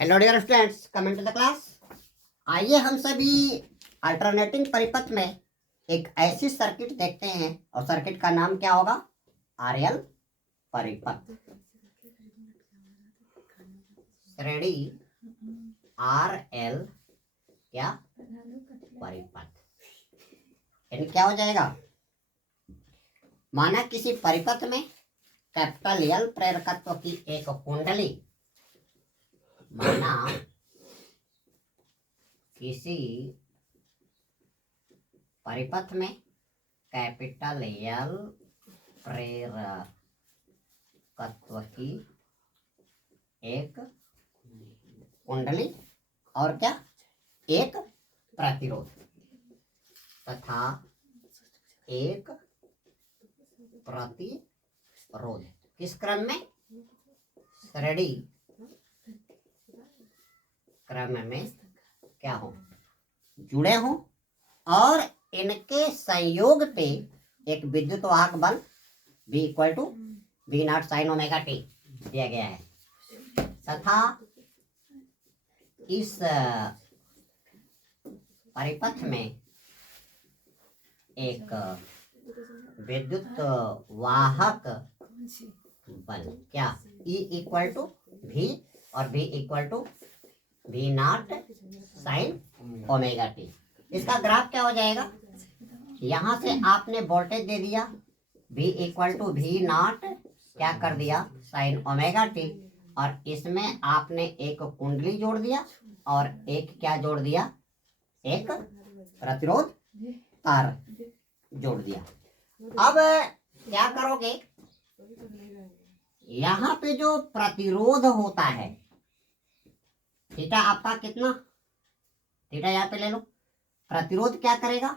Hello dear students, coming to the class. आइए हम सभी अल्टरनेटिंग परिपथ में एक ऐसी सर्किट देखते हैं और सर्किट का नाम क्या होगा? आरएल परिपथ। श्रेणी आरएल क्या परिपथ, यानी क्या हो जाएगा? माना किसी परिपथ में कैपिटल एल प्रेरकत्व की एक कुंडली, माना किसी परिपथ में कैपिटल एल प्रेरकत्व की एक कुंडली और क्या, एक प्रतिरोध तथा एक प्रतिरोध किस क्रम में? श्रेणी क्रम में क्या हो, जुड़े हों और इनके संयोग पे एक विद्युत वाहक बल V equal to V0 sine omega t दिया गया है तथा इस परिपथ में एक विद्युत वाहक बल क्या E इक्वल टू V और V equal to V0 sine omega t. इसका ग्राफ क्या हो जाएगा? यहां से आपने वोल्टेज दे दिया V इक्वल टू V0 क्या कर दिया, साइन ओमेगा टी, और इसमें आपने एक कुंडली जोड़ दिया और एक क्या जोड़ दिया, एक प्रतिरोध तार जोड़ दिया। अब क्या करोगे, यहाँ पे जो प्रतिरोध होता है थीटा आपका कितना, थीटा यहाँ पे ले लो। प्रतिरोध क्या करेगा,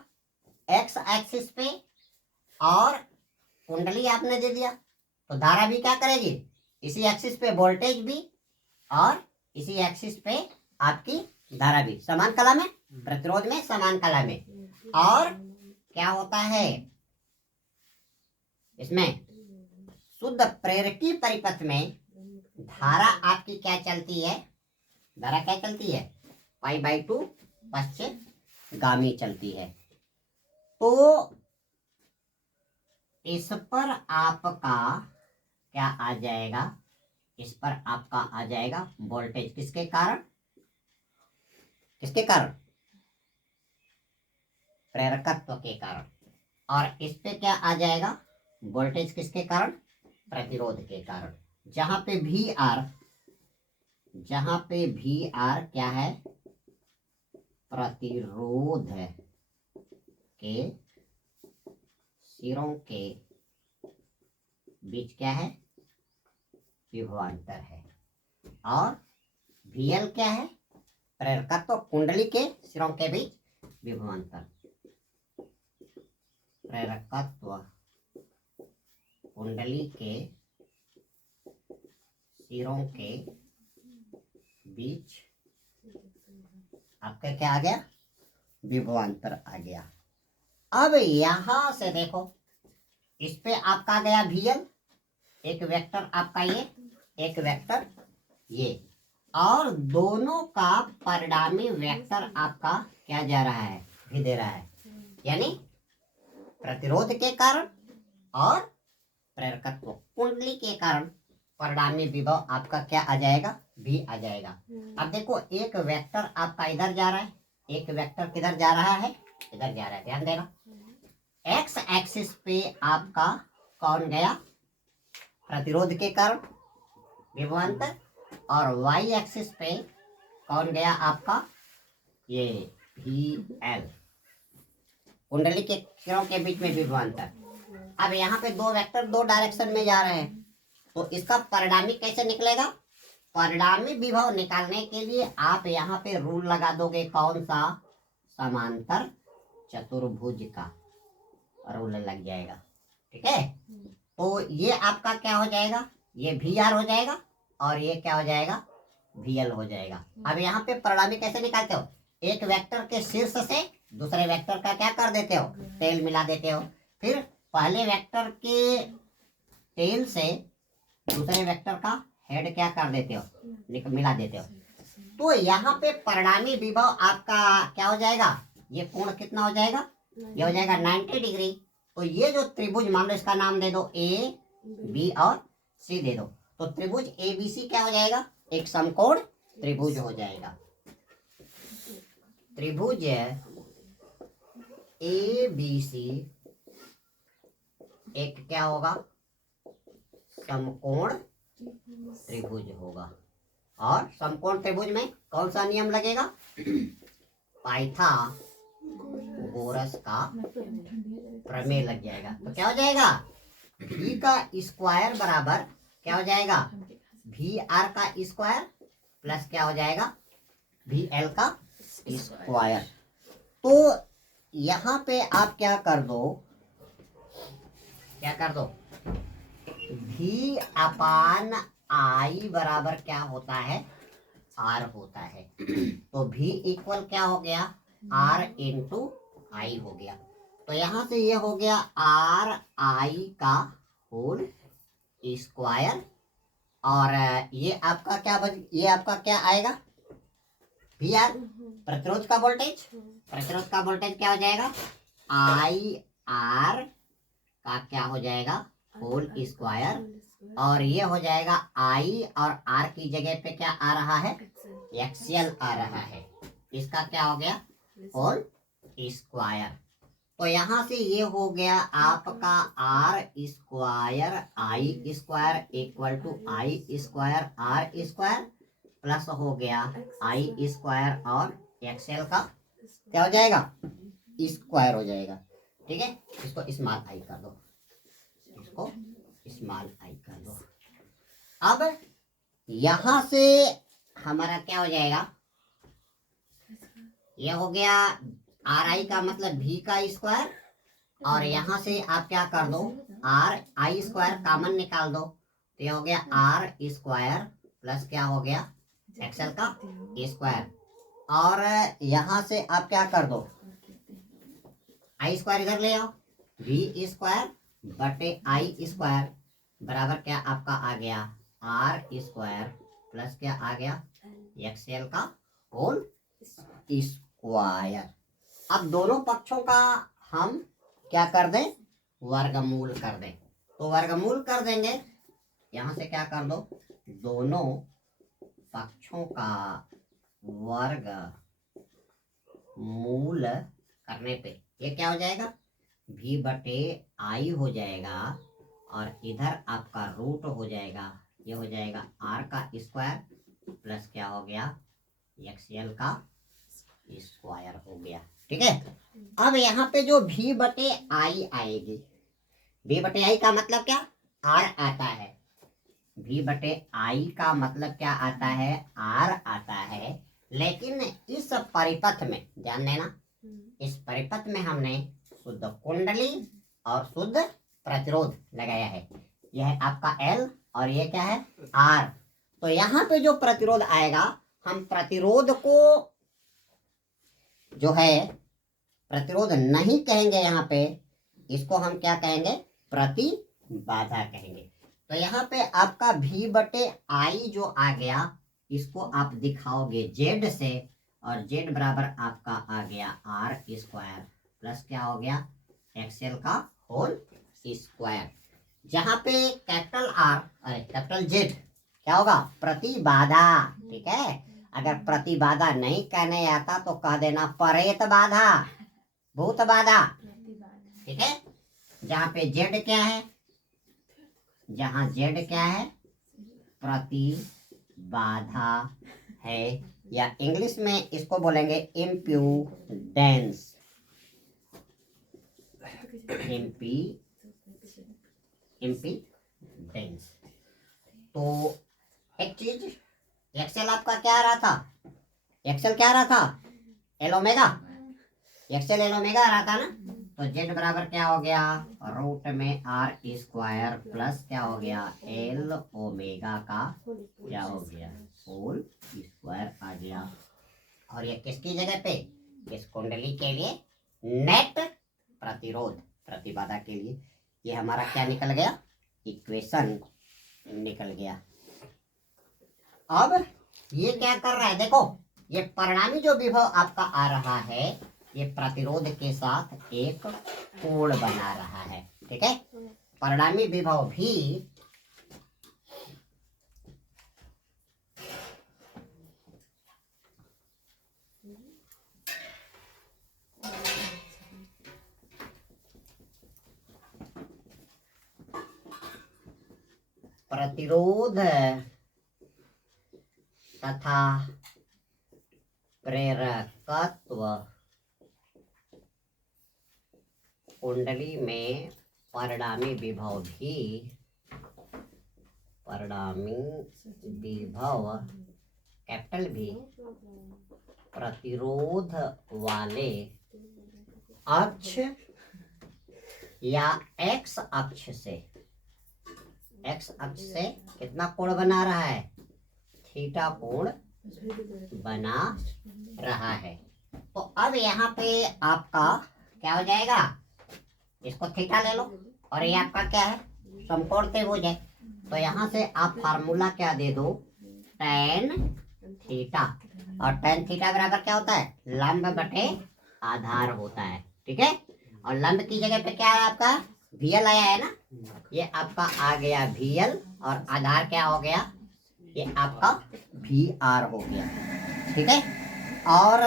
एक्स एक्सिस पे, और कुंडली आपने दे दिया तो धारा भी क्या करेगी, इसी एक्सिस पे वोल्टेज भी और इसी एक्सिस पे आपकी धारा भी, समान कला में, प्रतिरोध में समान कला में। और क्या होता है इसमें, शुद्ध प्रेरकी परिपथ में धारा आपकी क्या चलती है, धारा क्या चलती है, π/2 पश्चिमगामी चलती है। तो इस पर आपका क्या आ जाएगा, इस पर आपका आ जाएगा वोल्टेज, किसके कारण, किसके कारण, प्रेरकत्व के कारण। और इस पे क्या आ जाएगा वोल्टेज, किसके कारण, प्रतिरोध के कारण। जहां पे भी आर, जहां पे भी आर क्या है, प्रतिरोध के सिरों के बीच क्या है, विभवांतर है। और VL क्या है, प्रेरकत्व कुंडली के सिरों के बीच विभवांतर, प्रेरकत्व कुंडली के सिरों के बीच आपका क्या आ गया, विभवांतर आ गया। अब यहां से देखो, इस पे आपका गया VL, एक वेक्टर आपका ये, एक वेक्टर ये, और दोनों का परिणामी वेक्टर आपका क्या जा रहा है, भी दे रहा है, यानी प्रतिरोध के कारण और प्रेरकत्व कुंडली के कारण परिणामी विभव आपका क्या आ जाएगा, भी आ जाएगा। अब देखो, एक वेक्टर आपका इधर जा रहा है, एक वेक्टर किधर जा रहा है, इधर जा रहा है, ध्यान देना। एक्स एक्सिस पे आपका कौन गया, प्रतिरोध के कारण विभवांतर, और वाई एक्सिस पे कौन गया आपका, ये VL, कुंडली के सिरों के बीच में विभवांतर। अब यहाँ पे दो वेक्टर दो डायरेक्शन में जा रहे हैं, तो इसका परिणामी कैसे निकलेगा, परिणामी विभव निकालने के लिए आप यहाँ पे रूल लगा दोगे, कौन सा, समांतर चतुर्भुज का रूल लग जाएगा, ठीक है। तो ये आपका क्या हो जाएगा, ये VR हो जाएगा और ये क्या हो जाएगा, VL हो जाएगा। अब यहाँ पे परिणामी कैसे निकालते हो, एक वेक्टर के शीर्ष से दूसरे वेक्टर का क्या कर देते हो, टेल मिला देते हो, फिर पहले वेक्टर के टेल से दूसरे वेक्टर का हेड क्या कर देते हो, मिला देते हो। तो यहाँ पे परिणामी विभव आपका क्या हो जाएगा, ये कोण कितना हो जाएगा, ये हो जाएगा 90 डिग्री। तो ये जो त्रिभुज मान लो इसका नाम दे दो ए बी और सी दे दो, तो त्रिभुज ए बी सी क्या हो जाएगा, एक समकोण त्रिभुज हो जाएगा। त्रिभुज ए बी सी एक क्या होगा, समकोण त्रिभुज होगा। और समकोण त्रिभुज में कौन सा नियम लगेगा, पाइथागोरस का प्रमेय लग जाएगा। तो क्या हो जाएगा, v का स्क्वायर बराबर क्या हो जाएगा, वी आर का स्क्वायर प्लस क्या हो जाएगा, वी एल का स्क्वायर। तो यहाँ पे आप क्या कर दो, v अपान आई बराबर क्या होता है, आर होता है। तो v इक्वल क्या हो गया, आर इंटू आई हो गया। तो यहाँ से ये हो गया आर आई का होल स्क्वायर, और ये आपका क्या आएगा, वी आर प्रतिरोध का वोल्टेज क्या हो जाएगा, आई आर का क्या हो जाएगा, होल स्क्वायर, और ये हो जाएगा आई और आर की जगह पे क्या आ रहा है, एक्सएल आ रहा है, इसका क्या हो गया, होल स्क्वायर। तो यहाँ से ये हो गया आपका R square I square equal to I square R square plus हो गया आई स्क्वायर और एक्सएल का क्या हो जाएगा, स्क्वायर हो जाएगा। ठीक है, इसको स्मॉल आई कर दो, इसको स्मॉल आई कर दो। अब यहां से हमारा क्या हो जाएगा, ये हो गया आर आई का मतलब भी का स्क्वायर, और यहां से आप क्या कर दो, आर आई स्क्वायर कॉमन निकाल दो, तो ये हो गया आर स्क्वायर प्लस क्या हो गया, एक्सएल का स्क्वायर, और यहां से आप क्या कर दो, आई स्क्वायर इधर ले आओ, वी स्क्वायर बटे आई स्क्वायर बराबर क्या आपका आ गया, आर स्क्वायर प्लस क्या आ गया, एक्सएल का होल स्क्वायर। अब दोनों पक्षों का हम क्या कर दें, वर्गमूल कर दें। तो वर्गमूल कर देंगे, यहां से क्या कर दो, दोनों पक्षों का वर्ग मूल करने पे ये क्या हो जाएगा, v बटे आई हो जाएगा, और इधर आपका रूट हो जाएगा, ये हो जाएगा r का स्क्वायर प्लस क्या हो गया, एक्सएल का स्क्वायर हो गया। ठीक है, अब यहाँ पे जो v बटे आई आएगी, v बटे आई का मतलब क्या, r आता है, v बटे आई का मतलब क्या आता है, r आता है। लेकिन इस परिपथ में ध्यान देना, इस परिपथ में हमने शुद्ध कुंडली और शुद्ध प्रतिरोध लगाया है, यह है आपका L और ये क्या है R। तो यहाँ पे जो प्रतिरोध आएगा, हम प्रतिरोध को जो है प्रतिरोध नहीं कहेंगे, यहाँ पे इसको हम क्या कहेंगे, प्रतिबाधा कहेंगे। तो यहाँ पे आपका V बटे आई जो आ गया, इसको आप दिखाओगे Z से, और Z बराबर आपका आ गया आर स्क्वायर प्लस क्या हो गया, एक्सएल का होल स्क्वायर, जहां पे कैपिटल आर अरे कैपिटल जेड क्या होगा, प्रतिबाधा। ठीक है, अगर प्रतिबाधा नहीं कहने आता तो कह देना परेत बाधा, भूत बाधा। ठीक है, जहां पे जेड क्या है, जहां जेड क्या है, प्रतिबाधा है, या इंग्लिश में इसको बोलेंगे इम्प्यूडेंस, इम्पीडेंस। तो एक चीज, एक्सेल आपका क्या आ रहा था, एक्सेल क्या आ रहा था, L omega, excel L omega आ रहा था ना। तो जेड बराबर क्या हो गया, रूट में आर स्क्वायर प्लस क्या हो गया, एल ओमेगा का क्या हो गया, होल स्क्वायर आ गया। और ये किसकी जगह पे, इस कुंडली के लिए नेट प्रतिरोध प्रतिबाधा के लिए, ये हमारा क्या निकल गया, इक्वेशन निकल गया। अब ये क्या कर रहा है, देखो ये परिणामी जो विभव आपका आ रहा है ये प्रतिरोध के साथ एक कोण बना रहा है, ठीक है। परिणामी विभव भी प्रतिरोध तथा प्रेरकत्व कुंडली में परिणामी विभव कैपिटल भी प्रतिरोध वाले अक्ष या एक्स अक्ष से कितना कोण बना रहा है, थीटा कोण बना रहा है। तो अब यहाँ पे आपका क्या हो जाएगा, इसको थीटा ले लो और ये आपका क्या है, समकोण त्रिभुज है। तो यहाँ से आप फार्मूला क्या दे दो, tan थीटा, और tan थीटा बराबर क्या होता है, लंब बटे आधार होता है, ठीक है। और लंब की जगह पे क्या है आपका, VL आया है ना, ये आपका आ गया VL और आधार क्या हो गया, ये आपका VR हो गया, ठीक है। और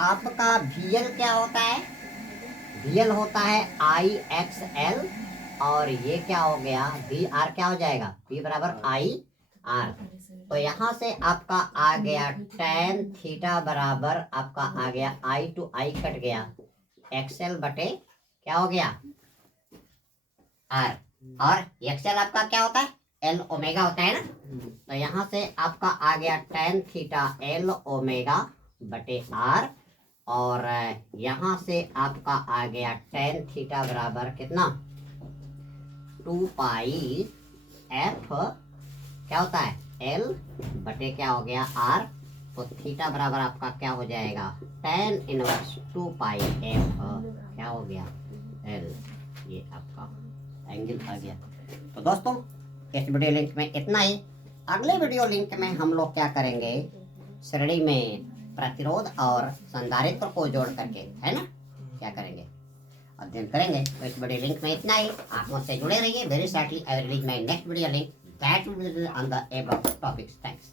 आपका VL क्या होता है, VL होता है IXL, और ये क्या हो गया, VR क्या हो जाएगा, V बराबर IR। तो यहाँ से आपका आ गया tan थीटा बराबर आपका आ गया I to I कट गया, XL बटे क्या हो गया R, और XL आपका क्या होता है, L ओमेगा होता है ना। तो यहाँ से आपका आ गया tan थीटा L ओमेगा बटे R, और यहाँ से आपका आ गया tan थीटा बराबर कितना, 2 पाई F क्या होता है, L बटे क्या हो गया R। तो थीटा बराबर आपका क्या हो जाएगा, tan इनवर्स 2 पाई F क्या हो गया L, ये आपका एंगल आ गया। तो दोस्तों इस वीडियो लिंक में इतना ही। अगले वीडियो लिंक में हम लोग क्या करेंगे, श्रेणी में प्रतिरोध और संधारित्र को जोड़ करके, है ना, क्या करेंगे, अध्ययन करेंगे। तो इस वीडियो लिंक में इतना ही। आप मुझसे जुड़े रहिए। Very shortly I will read my next video link that will be on the above topics. Thanks.